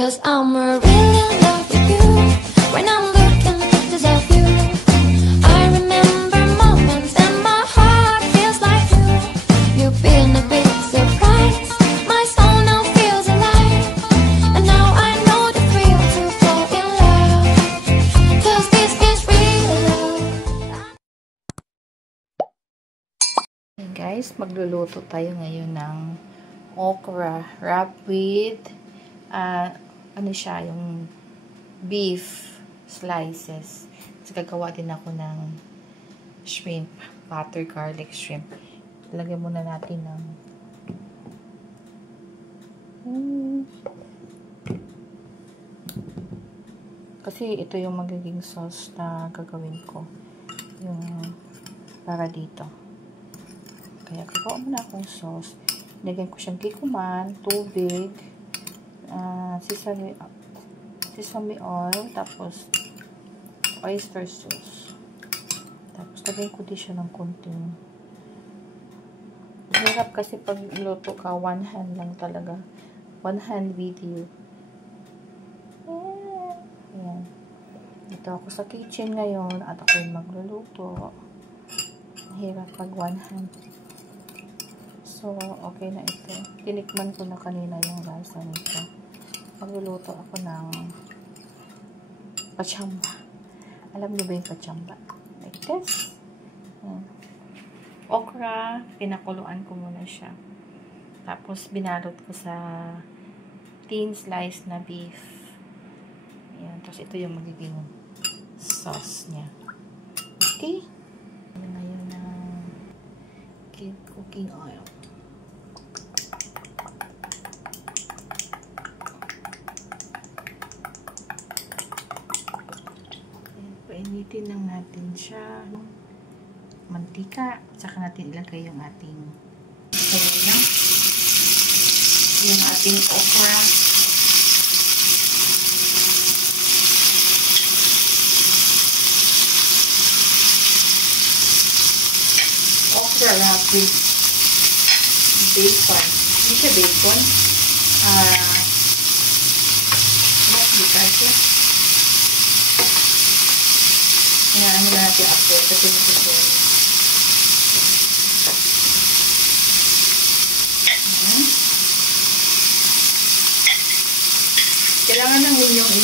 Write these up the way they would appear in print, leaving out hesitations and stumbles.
'Cause I'm really in love with you. When I'm looking just at you, I remember moments and my heart feels like you. You've been a big surprise. My soul now feels alive. And now I know the thrill to fall in love. 'Cause this is real love. Hey guys, magluluto tayo ngayon ng okra wrapped with ano siya, yung beef slices. Tapos gagawa din ako ng shrimp, butter garlic shrimp. Lagyan muna natin ng kasi ito yung magiging sauce na gagawin ko, yung para dito. Kaya gagawa muna akong sauce. Lagyan ko siyang kikuman, tubig, sesame oil, tapos oyster sauce. Tapos lagyan ko din siya ng konting. Hirap kasi pag luto ka, one hand lang talaga. One hand video. Ayan. Dito ako sa kitchen ngayon at ako yung magluluto. Hirap pag one hand. So, okay na ito. Tinikman ko na kanina yung lasa nito. Magluluto ako ng pachamba. Alam niyo ba yung pachamba? Like this. Okra, pinakuluan ko muna siya. Tapos, binalot ko sa thin slice na beef. Ayan. Tapos, ito yung magiging sauce niya. Okay? Ngayon na cooking oil. Painitin lang natin siya. Mantika. Saka natin ilagay yung ating yung ating okra. Okra wrapped with bacon. Hindi siya bacon. Inaano na natin after kasi nakasunin. Kailangan lang ninyong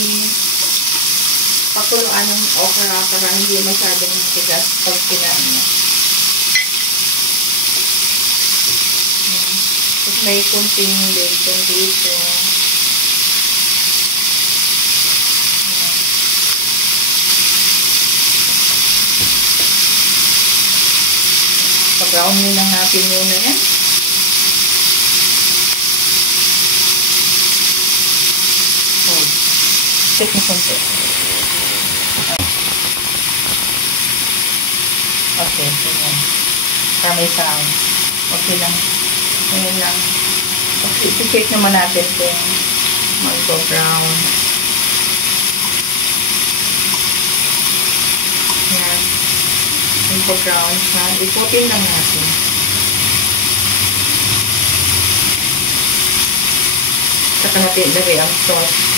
pakuluan ng okra para hindi masyadong matigas pag kinain niya. Tapos may kunting bacon dito. Pag-brownin lang natin muna yan. Check mo konti. Okay, ganyan. Para may sound. Okay lang. Ganyan lang. Okay, i-check naman natin kung mag-brown. Yan. Mag-brown siya. Iputin lang natin. Saka natin ilagay ang sauce.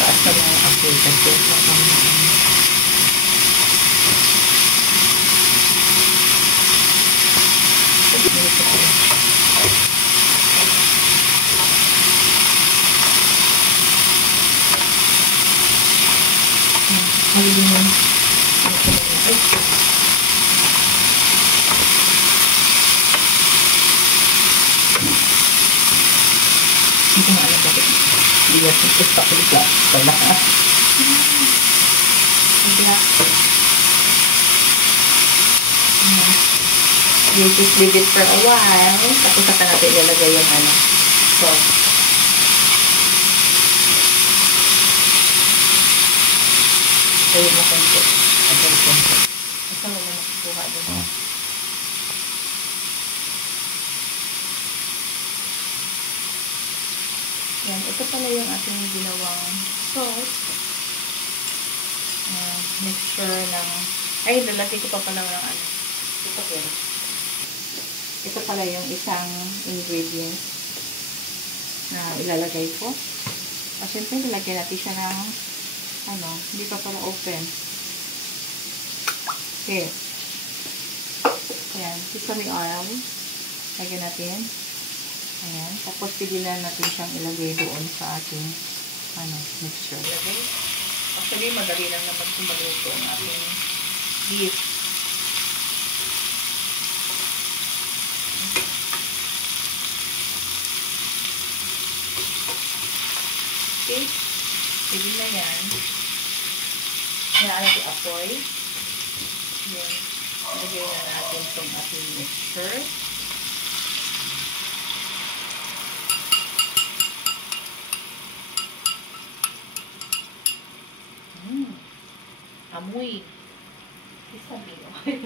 Taas na mga apoy kasi hindi ko maalam bakit hindi natin gusto ko black pala. Black. You just leave it for a while. Tapos saka natin ilalagay yung sauce. Tayo mo konti. Okay, konti. Basta mo na makukuha doon. Yan, ito pala yung ating ginawang sauce. Mixture ng... Ay, lalagay ko pa pala ng ito pala. Ito pala yung isang ingredient na ilalagay ko. O, syempre, nilagyan natin siya ng hindi pa pala open. Okay. Ayan, sesame oil. Lagyan natin. Ayan. Tapos, pigilan natin siyang ilagay doon sa ating mixture. Okay. Actually, madali lang naman kung magluto ang ating beef. Okay. Pwede na yan. Hayaan natin apoy. Then, lagay na natin itong ating mixture. Amoy. Sesame oil.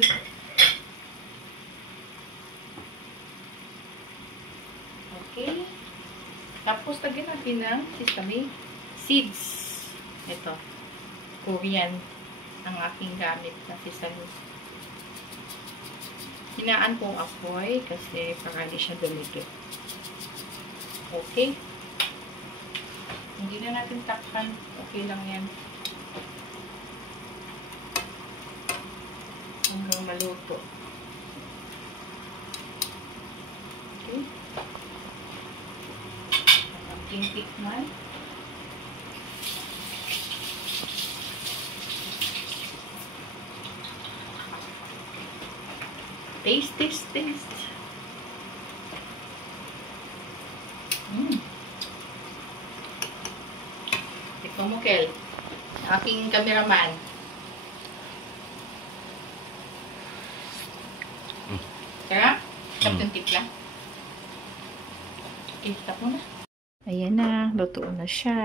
Okay. Tapos, lagyan natin ng sesame seeds. Ito. Korean ang aking gamit na sesame. Hinaan kong apoy kasi para hindi siya dumikit. Okay. Hindi na natin takpan. Okay lang yan. Hanggang maluto. Okay. Ang aking tikman. Taste, taste, taste. Ikaw mo, Kel. Aking cameraman. Tara, tap yung tipla. Okay, tap mo na. Ayan na, luto na siya.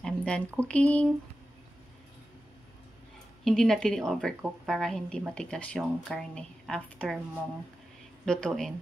I'm done cooking. Hindi natin i-overcook para hindi matigas yung karne after mong lutuin.